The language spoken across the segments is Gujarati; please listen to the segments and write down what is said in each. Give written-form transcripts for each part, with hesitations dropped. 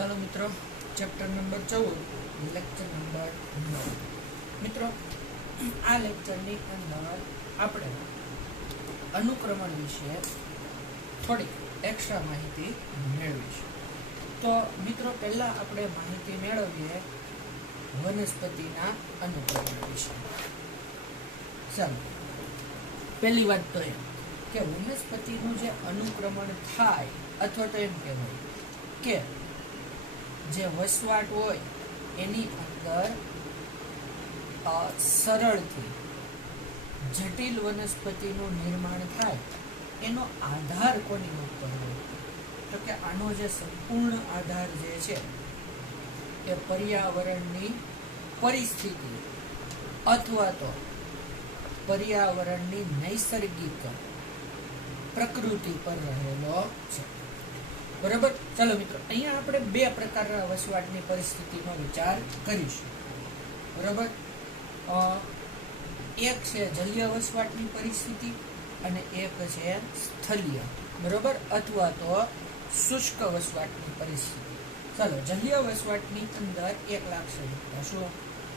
ચાલો મિત્રો, ચેપ્ટર નંબર 14, લેક્ચર નંબર 9. મિત્રો, આ લેક્ચરની અંદર આપણે અનુક્રમણ વિશે થોડી એક્સ્ટ્રા માહિતી મેળવીશું. તો મિત્રો, પહેલા આપણે માહિતી મેળવીએ વનસ્પતિના અનુક્રમણ વિશે. ચાલો, પહેલી વાત તો એ કે વનસ્પતિનું જે અનુક્રમણ થાય, અથવા તો એમ કહેવાય કે જે વસવાટ હોય એની અંદર સરળથી જટિલ વનસ્પતિનું નિર્માણ થાય, એનો આધાર કોની ઉપર હોય? તો કે આનો જે સંપૂર્ણ આધાર જે છે એ પર્યાવરણની પરિસ્થિતિ અથવા તો પર્યાવરણની નૈસર્ગિક પ્રકૃતિ પર રહેલો છે. બરાબર. ચાલો મિત્રો, અહીંયા આપણે બે પ્રકારના વસવાટની પરિસ્થિતિનો વિચાર કરીશું. બરાબર. એક છે જલીય વસવાટની પરિસ્થિતિ અને એક છે સ્થલીય, બરાબર, અથવા તો શુષ્ક વસવાટની પરિસ્થિતિ. ચાલો, જલીય વસવાટની અંદર એક લાક્ષણિકતા શું?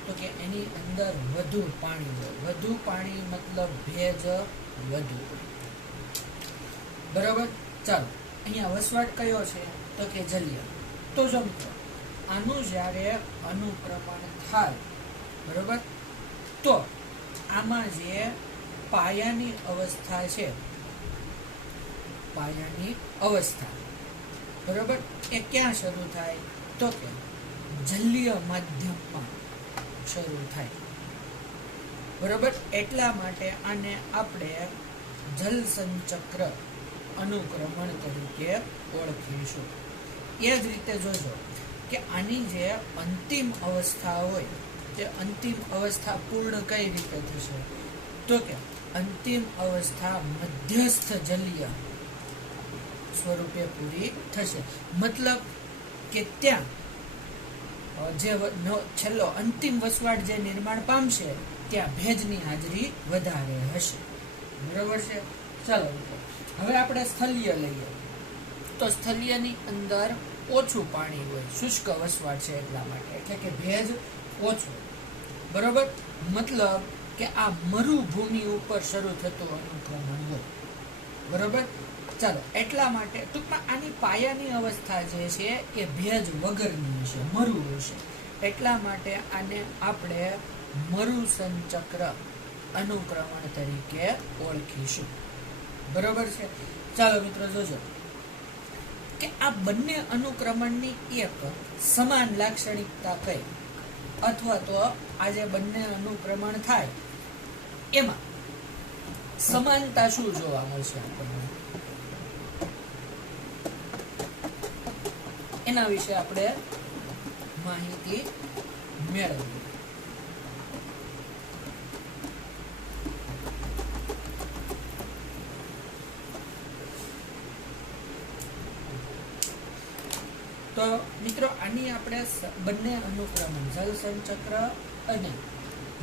તો કે એની અંદર વધુ પાણી હોય. વધુ પાણી મતલબ ભેજ વધુ. બરાબર. ચાલો, અહીંયા વસવાટ કયો છે? તો કે જલીય. તો જો મિત્રો, આનું જ્યારે અનુક્રમણ થાય, બરાબર, તો આમાં જે પાયાની અવસ્થા છે, પાયાની અવસ્થા, બરાબર, એ ક્યાં શરૂ થાય? તો કે જલીય માધ્યમમાં શરૂ થાય. બરાબર. એટલા માટે આને આપણે જલસંચક્ર અનુક્રમણ તરીકે ઓળખીશું. એ જ રીતે જોજો કે આની જે અંતિમ અવસ્થા હોય, તે અંતિમ અવસ્થા પૂર્ણ કઈ રીતે થશે? તો કે અંતિમ અવસ્થા મધ્યસ્થ જલીય સ્વરૂપે પૂરી થશે. મતલબ કે ત્યાં જે છેલ્લો અંતિમ વસવાટ જે નિર્માણ પામશે, ત્યાં ભેજની હાજરી વધારે હશે. બરાબર છે. ચાલો, હવે આપણે સ્થલીય લઈએ. તો સ્થલીયની અંદર ઓછું પાણી હોય, શુષ્ક વસવાટ છે એટલા માટે, એટલે કે ભેજ ઓછો. બરાબર. મતલબ કે આ મરુભૂમિ ઉપર શરૂ થતું અનુક્રમણ હોય. બરાબર. ચાલો, એટલા માટે ટૂંકમાં આની પાયાની અવસ્થા જે છે એ ભેજ વગરની હશે, મરુ હશે. એટલા માટે આને આપણે મરુસંચક્ર અનુક્રમણ તરીકે ઓળખીશું. બરોબર છે. ચાલો મિત્રો, જોજો કે આ બંને અનુક્રમણની એક સમાન લાક્ષણિકતા કઈ, અથવા તો આ જે બંને અનુક્રમણ થાય એમાં સમાનતા શું જોવા મળશે આપણને, એના વિશે આપણે માહિતી મેળવીએ. તો મિત્રો, આની આપણે બંને અનુક્રમણ જલસંચક્ર અને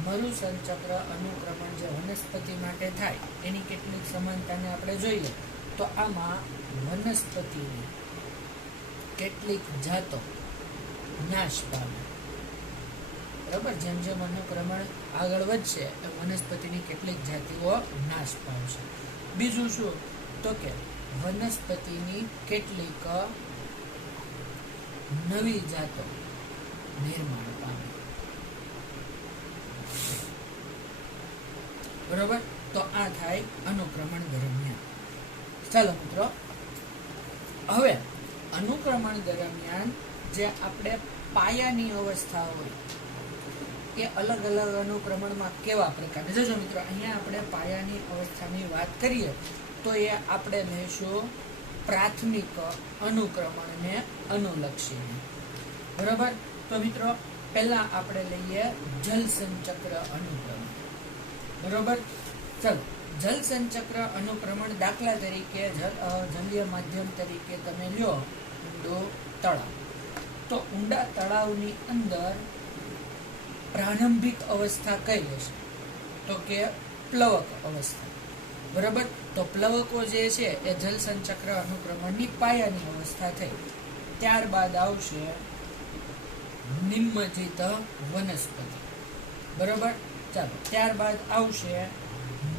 મરુસંચક્ર અનુક્રમણ જે વનસ્પતિ માટે થાય એની કેટલીક સમાનતાને આપણે જોઈએ. તો આમાં વનસ્પતિની કેટલીક જાતો નાશ પામે. બરાબર. જેમ જેમ અનુક્રમણ આગળ વધશે એમ વનસ્પતિની કેટલીક જાતિઓ નાશ પામશે. બીજું શું? તો કે વનસ્પતિની કેટલીક નવી જાતો નિર્માણ પામે. બરોબર. તો આ થાય અનુક્રમણ દરમિયાન. ચાલો મિત્રો, હવે અનુક્રમણ દરમિયાન જે આપણે પાયાની અવસ્થા હોય એ અલગ અલગ અનુક્રમણમાં કેવા પ્રકારની. જોજો મિત્રો, અહીંયા આપણે પાયાની અવસ્થાની વાત કરીએ તો એ આપણે લઈશું પ્રાથમિક અનુક્રમણને અનુલક્ષીને. બરાબર. તો મિત્રો, પહેલા આપણે લઈએ જલસંચક્ર અનુક્રમણ. બરોબર. ચાલો, જલસંચક્ર અનુક્રમણ દાખલા તરીકે જલીય માધ્યમ તરીકે તમે લ્યો ઊંડો તળાવ. તો ઊંડા તળાવની અંદર પ્રારંભિક અવસ્થા કઈ હશે? તો કે પ્લવક અવસ્થા. બરાબર. તો પ્લવકો જે છે એ જલસંચક્ર અનુક્રમણની પાયાની અવસ્થા થઈ. ત્યારબાદ આવશે નિમજ્જિત વનસ્પતિ, બરોબર. ચાલો, ત્યારબાદ આવશે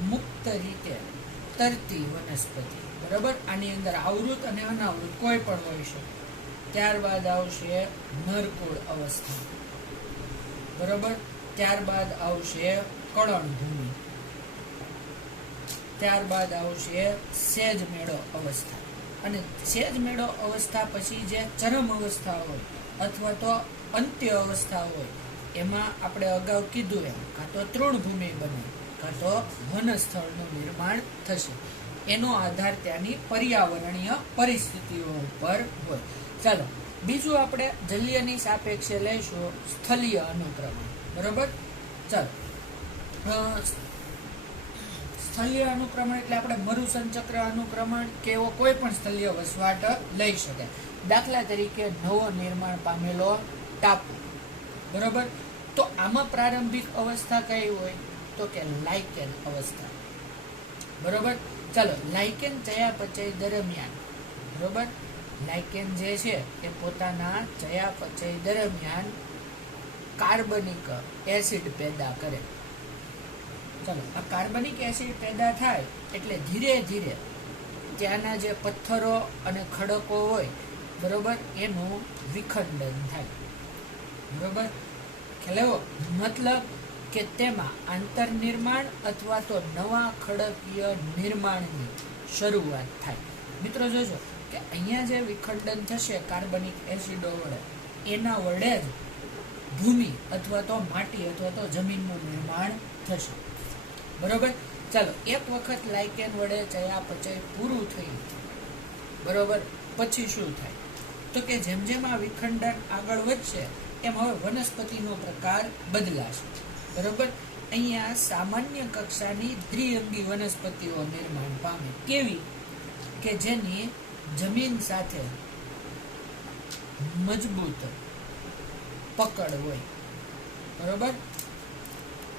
મુક્ત રીતે તરતી વનસ્પતિ, બરોબર. આની અંદર આવૃત અને અનાવૃત કોઈ પણ હોઈ શકે. ત્યારબાદ આવશે નરકુળ અવસ્થા, બરોબર. ત્યારબાદ આવશે કળણભૂમિ, ત્યારબાદ આવશે સેજમેળો અવસ્થા. અને સેજમેળો અવસ્થા પછી જે ચરમ અવસ્થા હોય અથવા તો અંત્ય અવસ્થા હોય એમાં આપણે અગાઉ કીધું એમ કાં તો તૃણભૂમિ બને કાં તો વનસ્થળનું નિર્માણ થશે. એનો આધાર ત્યાંની પર્યાવરણીય પરિસ્થિતિઓ ઉપર હોય. ચાલો, બીજું આપણે જલીયની સાપેક્ષે લઈશું સ્થળીય અનુક્રમણ, બરોબર. ચાલો, સ્થળીય અનુક્રમણ એટલે આપણે મરુસંચક્ર અનુક્રમણ કે એવો કોઈ પણ સ્થળીય વસવાટ લઈ શકાય. દાખલા તરીકે નવો નિર્માણ પામેલો ટાપુ, બરોબર. તો આમાં પ્રારંભિક અવસ્થા કઈ હોય તો કે લાઇકેન અવસ્થા, બરોબર. ચાલો, લાઇકેન ચયાપચય દરમિયાન, બરોબર. લાઇકેન જે છે એ પોતાના ચયાપચય દરમિયાન કાર્બનિક એસિડ પેદા કરે. ચાલો, આ કાર્બનિક એસિડ પેદા થાય એટલે ધીરે ધીરે ત્યાંના જે પથ્થરો અને ખડકો હોય, બરોબર, એનું વિખંડન થાય, બરોબર. ખ્યાલ, મતલબ કે તેમાં આંતરનિર્માણ અથવા તો નવા ખડકીય નિર્માણની શરૂઆત થાય. મિત્રો જોજો કે અહીંયા જે વિખંડન થશે કાર્બનિક એસિડો વડે, એના વડે જ ભૂમિ અથવા તો માટી અથવા તો જમીનનું નિર્માણ થશે, બરોબર. ચાલો, એક વખત લાઇકેન વડે ચયાપચય પૂરું થયું, બરોબર, પછી શું થાય તો કે જેમ જેમ આ વિખંડન આગળ વધશે એમ હવે વનસ્પતિનો પ્રકાર બદલાશે, બરોબર. અહીંયા સામાન્ય કક્ષાની દ્વિઅંગી વનસ્પતિઓ નિર્માણ પામે. કેવી કે જેની જમીન સાથે મજબૂત પકડ હોય, બરોબર.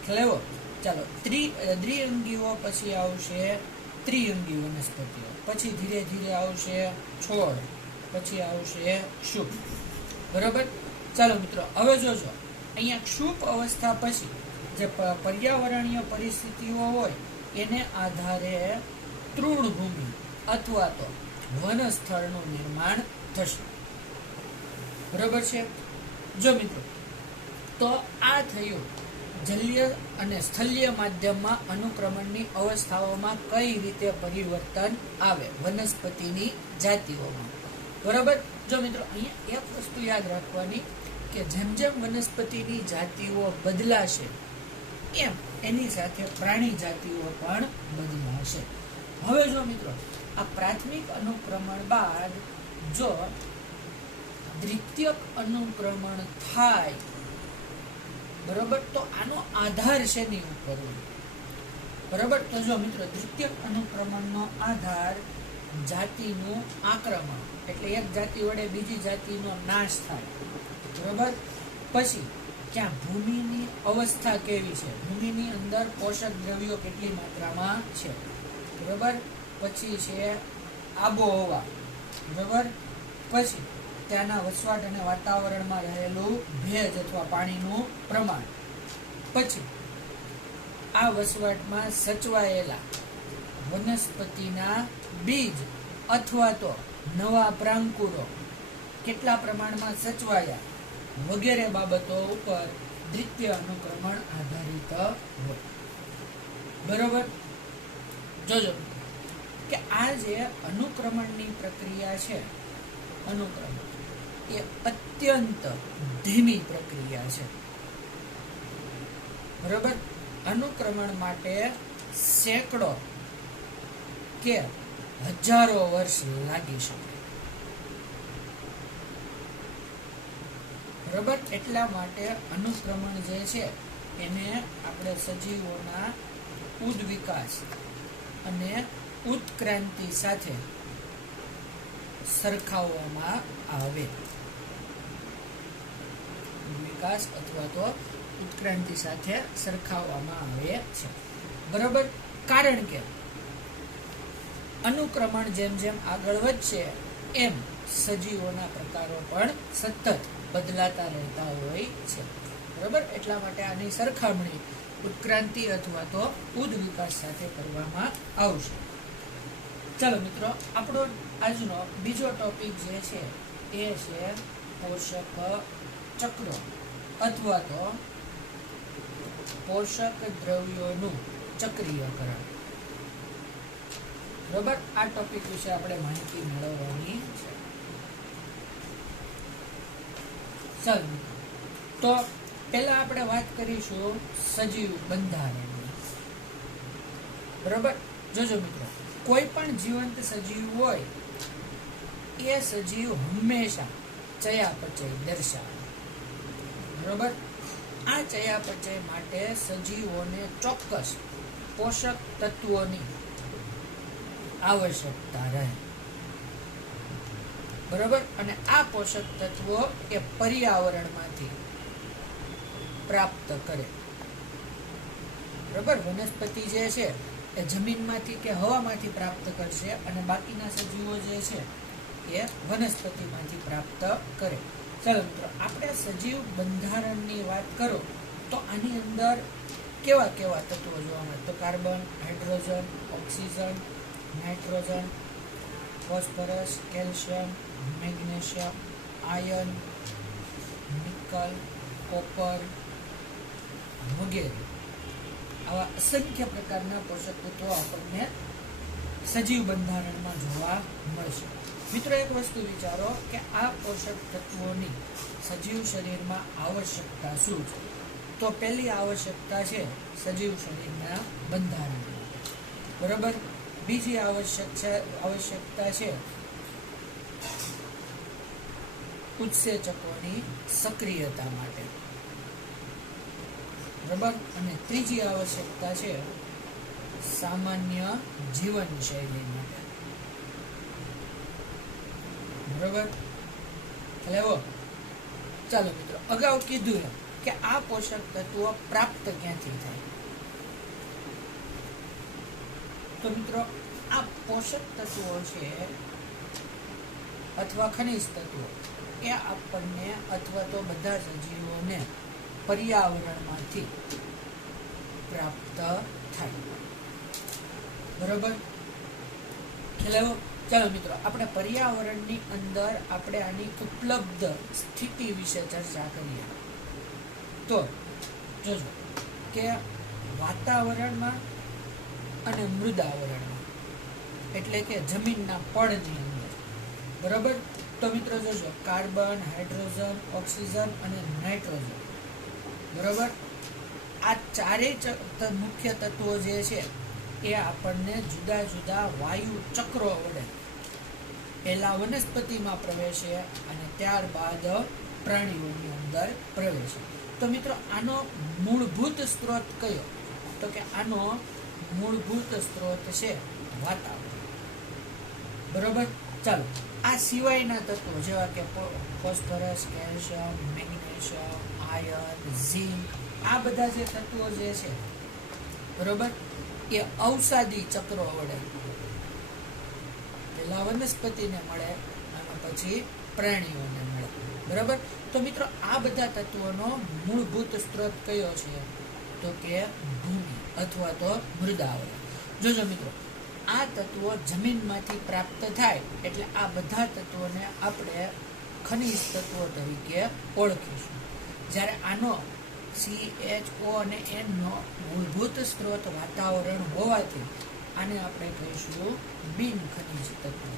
ખ્યાલ. ચાલો, દ્વિઅંગીઓ પછી આવશે ત્રિઅંગી વનસ્પતિઓ, પછી ધીરે ધીરે આવશે છોડ, પછી આવશે ક્ષુપ, બરોબર. ચાલો મિત્રો, હવે જોજો અહીંયા ક્ષુપ અવસ્થા પછી જે પર્યાવરણીય પરિસ્થિતિઓ હોય એને આધારે તૃણભૂમિ અથવા તો વનસ્થળનું નિર્માણ થશે, બરોબર છે. જો મિત્રો, તો આ થયું જલીય અને સ્થળીય માધ્યમમાં અનુક્રમણની અવસ્થાઓમાં કઈ રીતે પરિવર્તન આવે વનસ્પતિની જાતિઓમાં, બરોબર. જો મિત્રો, અહીંયા એક વસ્તુ યાદ રાખવાની કે જેમ જેમ વનસ્પતિની જાતિઓ બદલાશે એમ એની સાથે પ્રાણી જાતિઓ પણ બદલાશે. હવે જો મિત્રો, આ પ્રાથમિક અનુક્રમણ બાદ જો દ્વિતીયક અનુક્રમણ થાય, બરોબર, તો આનો આધાર શેની ઉપર હોય, બરોબર. તો જો મિત્રો, દ્વિતીયક અનુક્રમણનો આધાર જાતિનું આક્રમણ એટલે એક જાતિ વડે બીજી જાતિનો નાશ થાય, બરોબર. પછી ક્યાં ભૂમિની અવસ્થા કેવી છે, ભૂમિની અંદર પોષક દ્રવ્યો કેટલી માત્રામાં છે, બરોબર. પછી છે આબોહવા, બરોબર. પછી ત્યાંના વસવાટ અને વાતાવરણમાં રહેલું ભેજ અથવા પાણીનું પ્રમાણ. પછી આ વસવાટમાં સચવાયેલા વનસ્પતિના બીજ અથવા તો નવા પ્રાંકુરો કેટલા પ્રમાણમાં સચવાયા વગેરે બાબતો ઉપર દ્વિતીય અનુક્રમણ આધારિત હોય, બરોબર. જોજો કે આ જે અનુક્રમણની પ્રક્રિયા છે, અનુક્રમણ એ અત્યંત ધીમી પ્રક્રિયા છે, બરોબર. અનુક્રમણ માટે સેંકડો કે હજારો વર્ષ લાગી શકે, બરોબર. એટલા માટે અનુક્રમણ જે છે એને આપણે સજીવોના ઉદ્વિકાસ અને ઉત્ક્રાંતિ સાથે સરખાવવામાં આવે. વિકાસ અથવા તો ઉત્ક્રાંતિ સાથે સરખાવવામાં આવે છે, બરોબર. કારણ કે અનુક્રમણ જેમ જેમ આગળ વધશે એમ સજીવોના પ્રકારો પણ સતત બદલાતા રહેતા હોય છે. બરોબર, એટલા માટે આની સરખામણી ઉત્ક્રાંતિ અથવા તો ઉદ વિકાસ સાથે કરવામાં આવશે. ચાલો મિત્રો, આપણો આજનો બીજો ટોપિક જે છે એ છે પોષક ચક્રો અથવા તો પોષક દ્રવ્યોનું ચક્રીયકરણ. બરોબર, આ ટોપિક વિશે આપણે માહિતી મેળવવાની છે. ચાલો, તો પહેલા આપણે વાત કરીશું સજીવ બંધારણની. બરોબર, જોજો મિત્રો, કોઈ પણ જીવંત સજીવ હોય એ સજીવ હંમેશા ચયાપચય દર્શાવે. બરોબર, આ ચયાપચય માટે સજીવોને ચોક્કસ પોષક તત્વોની આવશ્યકતા રહે. બરોબર, અને આ પોષક તત્વો એ પર્યાવરણમાંથી પ્રાપ્ત કરે. બરોબર, વનસ્પતિ જે છે એ જમીનમાંથી કે હવામાંથી પ્રાપ્ત કરશે અને બાકીના સજીવો જે છે એ વનસ્પતિમાંથી પ્રાપ્ત કરે. ચાલો મિત્રો, આપણે સજીવ બંધારણની વાત કરો તો આની અંદર કેવા કેવા તત્વો જોવા મળે? તો carbon, hydrogen, oxygen, nitrogen, phosphorus, calcium, magnesium, iron, nickel, copper વગેરે આવા અસંખ્ય પ્રકારના પોષક તત્વો આપણને સજીવ બંધારણમાં જોવા મળશે. મિત્રો, એક વસ્તુ વિચારો કે આ પોષક તત્વોની સજીવ શરીરમાં આવશ્યકતા શું છે? તો પહેલી આવશ્યકતા છે સજીવ શરીરના બંધારણ. બરોબર, બીજી આવશ્યકતા છે ઉત્સેચકોની સક્રિયતા માટે. બરોબર, અને ત્રીજી આવશ્યકતા છે સામાન્ય જીવનશૈલી માટે. બરોબર, એટલે ચાલો મિત્રો, અગાઉ કીધું કે આ પોષક તત્વો પ્રાપ્ત ક્યાંથી થાય? તો મિત્રો, આ પોષક તત્વો છે અથવા ખનિજ તત્વો એ આપણને અથવા તો બધા સજીવોને પર્યાવરણમાંથી પ્રાપ્ત થાય. બરોબર, ખ્યાલ? ચાલો મિત્રો, આપણે પર્યાવરણની અંદર આપણે આની ઉપલબ્ધ સ્થિતિ વિશે ચર્ચા કરીએ. તો જોજો કે વાતાવરણમાં અને મૃદાવરણમાં, એટલે કે જમીનના પડની અંદર. બરોબર, તો મિત્રો જોજો, કાર્બન, હાઇડ્રોજન, ઓક્સિજન અને નાઇટ્રોજન. બરોબર, આ ચારેય મુખ્ય તત્વો જે છે એ આપણને જુદા જુદા વાયુ ચક્રો વડે પહેલા વનસ્પતિમાં પ્રવેશે અને ત્યારબાદ પ્રાણીઓની અંદર પ્રવેશે. તો મિત્રો, આનો મૂળભૂત સ્ત્રોત કયો? તો કે આનો મૂળભૂત સ્ત્રોત છે વાતાવરણ. બરોબર, ચાલો, આ સિવાયના તત્વો જેવા કે phosphorus, calcium, magnesium, iron, zinc, આ બધા જે તત્વો જે છે, બરોબર, એ ઔષધી ચક્રો વડે પહેલા વનસ્પતિને મળે અને પછી પ્રાણીઓને મળે. બરાબર, તો મિત્રો, આ બધા તત્વોનો મૂળભૂત સ્ત્રોત કયો છે? તો કે ભૂમિ અથવા તો મૃદાવરણ. જોજો મિત્રો, આ તત્વો જમીનમાંથી પ્રાપ્ત થાય એટલે આ બધા તત્વોને આપણે ખનિજ તત્વો તરીકે ઓળખીશું. જ્યારે આનો CHO અને N નો મૂળભૂત સ્ત્રોત વાતાવરણ હોવાથી આને આપણે કહીશું બિન ખનિજ તત્વો.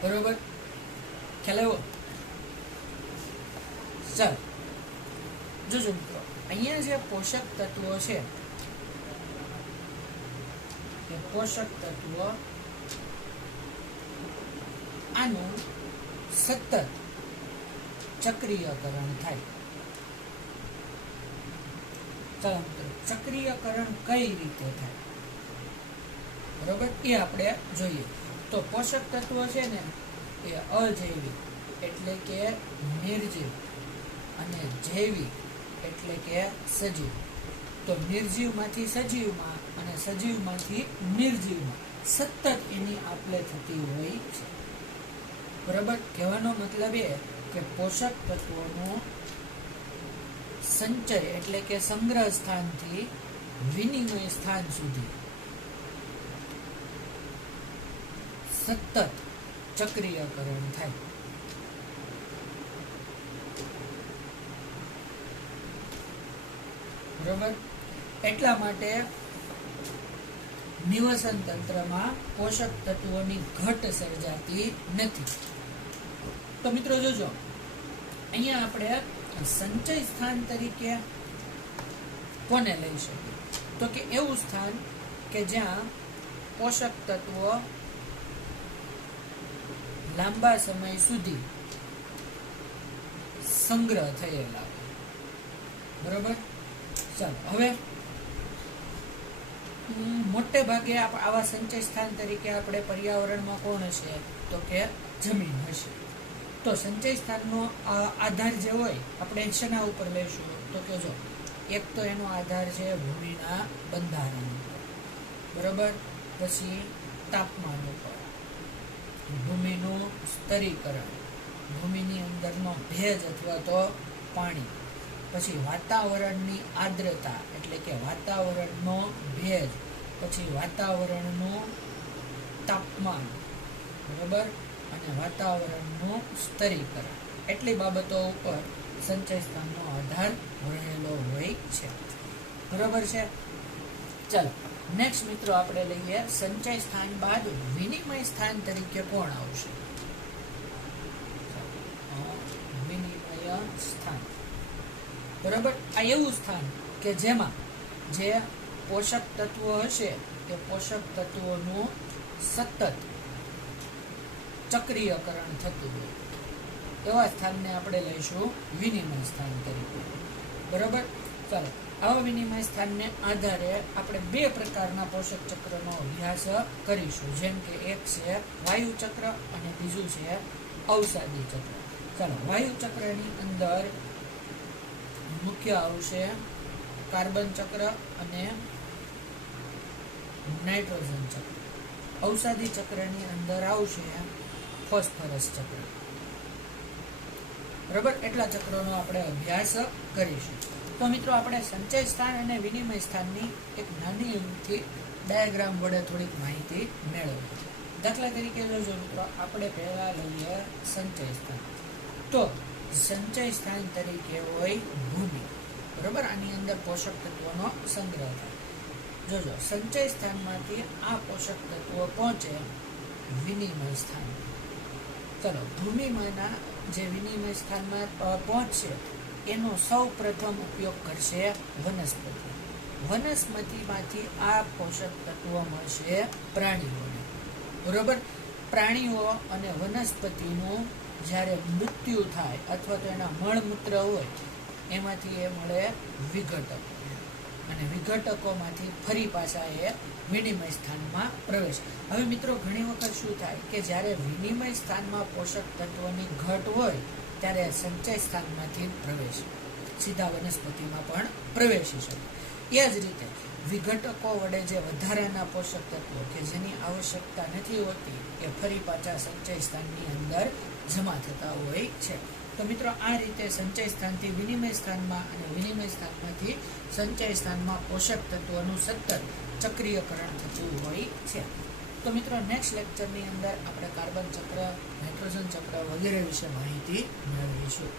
બરોબર, ખ્યાલ આવ્યો? ચાલો, જોજો મિત્રો, અહીંયા જે પોષક તત્વો છે એ પોષક તત્વો આનું સતત ચક્રીયકરણ થાય. ચાલો મિત્રો, ચક્રીયકરણ કઈ રીતે થાય બરોબર એ આપણે જોઈએ. તો પોષક તત્વો છે ને એ અજૈવિક એટલે કે નિર્જીવ અને જૈવિક એટલે કે સજીવ. તો નિર્જીવમાંથી સજીવમાં અને સજીવમાંથી નિર્જીવમાં સતત એની આપલે થતી હોય છે. બરાબર, કહેવાનો મતલબ એ કે પોષક તત્વોનો સંચય એટલે કે સંગ્રહ સ્થાનથી વિનિમય સ્થાન સુધી સતત ચક્રીયકરણ થાય. બરોબર, એટલા માટે નિવસન તંત્રમાં પોષક તત્વોની ઘટ સર્જાતી નથી. તો મિત્રો જોજો, અહીંયા આપણે સંચય સ્થાન તરીકે કોને લઈ શકીએ? તો કે એવું સ્થાન કે જ્યાં પોષક તત્વો લાંબા સમય સુધી સંગ્રહ થયેલા. બરોબર, ચાલો હવે મોટે ભાગે આવા સંચય સ્થાન તરીકે આપણે પર્યાવરણમાં કોણ હશે? તો કે જમીન હશે. તો સંચય સ્થાનનો આધાર જે હોય આપણે શેના ઉપર લઈશું? તો કે જો, એક તો એનો આધાર છે ભૂમિના બંધારણ ઉપર, બરોબર, પછી તાપમાન ઉપર, ભૂમિનું સ્તરીકરણ, ભૂમિની અંદરનો ભેજ અથવા તો પાણી, પછી વાતાવરણની આર્દ્રતા એટલે કે વાતાવરણનો ભેજ, પછી વાતાવરણનું તાપમાન, બરોબર, અને વાતાવરણનું સ્તરીકરણ. એટલી બાબતો ઉપર સંચય સ્થાનનો આધાર રહેલો હોય છે. બરોબર છે. ચાલો નેક્સ્ટ મિત્રો આપણે લઈએ સંચય સ્થાન બાદ વિનિમય સ્થાન તરીકે કોણ આવશે? વિનિમય સ્થાન. બરોબર, આ એવું સ્થાન કે જેમાં જે પોષક તત્વો હશે તે પોષક તત્વોનું સતત ચક્રીયકરણ થતું હોય એવા સ્થાનને આપણે લઈશું વિનિમય સ્થાન તરીકે. બરોબર, ચાલો આવા વિનિમય સ્થાનને આધારે આપણે બે પ્રકારના પોષક ચક્રનો અભ્યાસ કરીશું, જેમ કે એક છે વાયુ ચક્ર અને બીજું છે અવસાદી ચક્ર. ચાલો, વાયુ ચક્રની અંદર મુખ્ય આવશે કાર્બન ચક્ર અને નાઇટ્રોજન ચક્ર. અવસાદી ચક્રની અંદર આવશે ફોસ્ફરસ ચક્ર. બરાબર, એટલા ચક્રોનો આપણે અભ્યાસ કરીશું. તો મિત્રો આપણે સંચય સ્થાન અને વિનિમય સ્થાનની એક નાની એમથી ડાયાગ્રામ વડે થોડીક માહિતી મેળવીએ. દાખલા તરીકે જોજો મિત્રો, આપણે પહેલા લઈએ સંચય સ્થાન. તો સંચય સ્થાન તરીકે હોય ભૂમિ. બરોબર, આની અંદર પોષક તત્વોનો સંગ્રહ થાય. જોજો, સંચય સ્થાનમાંથી આ પોષક તત્વો પહોંચે વિનિમય સ્થાન. ચલો, ભૂમિમાંના જે વિનિમય સ્થાનમાં પહોંચશે એનો સૌ પ્રથમ ઉપયોગ કરશે વનસ્પતિ. વનસ્પતિમાંથી આ પોષક તત્વો મળશે પ્રાણીઓને. બરોબર, પ્રાણીઓ અને વનસ્પતિનું જ્યારે મૃત્યુ થાય અથવા તો એના મળમૂત્ર હોય એમાંથી એ મળે વિઘટકો, અને વિઘટકોમાંથી ફરી પાછા એ વિનિમય સ્થાનમાં પ્રવેશ. હવે મિત્રો ઘણી વખત શું થાય કે જ્યારે વિનિમય સ્થાનમાં પોષક તત્વોની ઘટ હોય ત્યારે સંચય સ્થાનમાંથી પ્રવેશ સીધા વનસ્પતિમાં પણ પ્રવેશી શકે. એ જ રીતે વિઘટકો વડે જે વધારાના પોષક તત્વો કે જેની આવશ્યકતા નથી હોતી એ ફરી પાછા સંચય સ્થાનની અંદર જમા થતા હોય છે. તો મિત્રો આ રીતે સંચય સ્થાનથી વિનિમય સ્થાનમાં અને વિનિમય સ્થાનમાંથી સંચય સ્થાનમાં પોષક તત્વોનું સતત ચક્રીયકરણ થતું હોય છે. તો મિત્રો નેક્સ્ટ લેક્ચરની અંદર આપણે કાર્બન ચક્ર, નાઇટ્રોજન ચક્ર વગેરે વિશે માહિતી મેળવીશું.